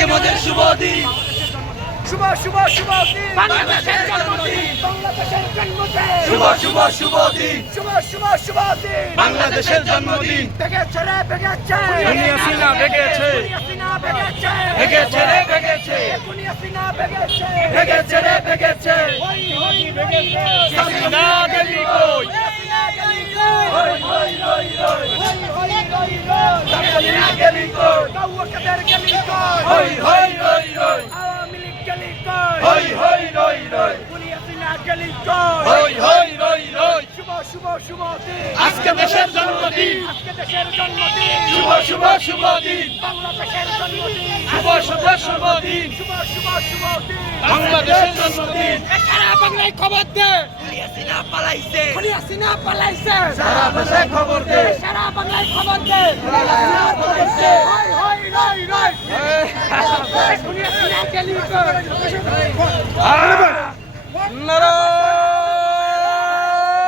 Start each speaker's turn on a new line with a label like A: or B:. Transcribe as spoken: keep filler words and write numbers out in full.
A: আমাদের শুভ দিন,
B: শুভ শুভ শুভ দিন
A: বাংলাদেশের জন্মদিন,
B: বাংলাদেশের জন্মদিন
A: শুভ শুভ শুভ দিন,
B: শুভ শুভ শুভ দিন
A: বাংলাদেশের জন্মদিন।
B: বেগেছে রে বেগেছে
A: দুনিয়া সিনা বেগেছে,
B: সিনা বেগেছে
A: বেগেছে রে বেগেছে,
B: দুনিয়া সিনা বেগেছে
A: বেগেছে রে বেগেছে।
B: হই হই বেগেছে
A: সামনা গেলি কই,
B: সিনা গলি কই
A: হই হই হই হই,
B: হই হই হই হই
A: সামনা গেলি কই,
B: কাউয়া কাদের গলি কই
A: হই হই হই হই,
B: আওয়ামী লীগ গলি কই
A: হই হই হই হই,
B: দুনিয়া সিনা গলি কই
A: হই হই হই হই।
B: শুভ শুভ শুভ দিন
A: আজকে দেশের জন্মদিন,
B: আজকে দেশের জন্মদিন
A: শুভ শুভ শুভ দিন,
B: বাংলাদেশের জন্মদিন
A: শুভ শুভ শুভ দিন,
B: শুভ শুভ শুভ দিন
A: বাংলাদেশের জন্মদিন।
B: সারা বাংলায় খবর দে
A: দুনিয়া সিনা পালাইছে,
B: দুনিয়া সিনা পালাইছে
A: সারা দেশে খবর দে,
B: সারা বাংলায় খবর দে
A: দুনিয়া সিনা পালাইছে।
B: হই হই রই রই দুনিয়া সিনা গলি কই